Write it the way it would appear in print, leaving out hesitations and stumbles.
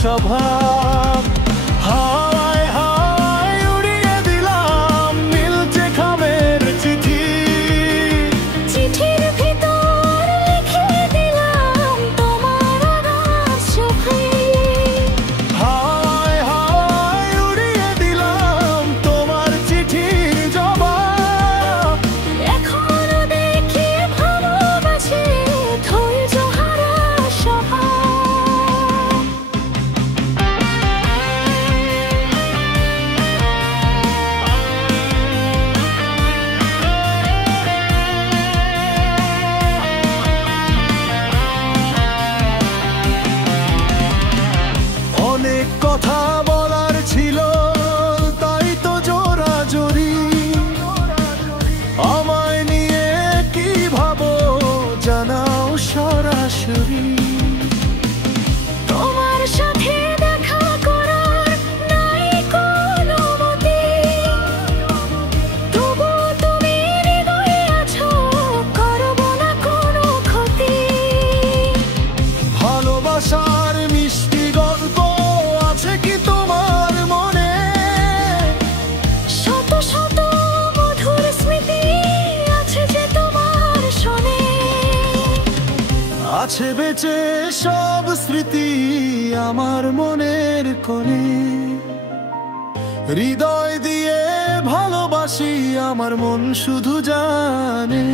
স্বভাব। হাওয়ায় হাওয়ায় উড়িয়ে দিলাম নীলচে খামের চিঠি। চিঠির ভিতর লিখে দিলাম তোমার আকাশভি। হাওয়ায় হাওয়ায় উড়িয়ে দিলাম তোমার চিঠির জবাব। এখনো দেখি ভালোবাসি ধৈর্য হারা স্বভাব। অনেক কথা বলার ছিল, তাই তো জোরাজুরি। আমায় নিয়ে কি ভাবো জানাও সরাসরি। তোমার সাথে দেখা করার নাই কোনো মতি, তবু তুমি হৃদয়ে আছো, করবো না কোনো ক্ষতি। ভালোবাসার মিষ্টি গল্প আছে কি তোমার মনে? শত শত মধুর স্মৃতি আছে যে তোমার শোনে। আছে বেঁচে সব স্মৃতি আমার মনের কোণে। হৃদয় দিয়ে ভালোবাসি আমার মন শুধু জানে।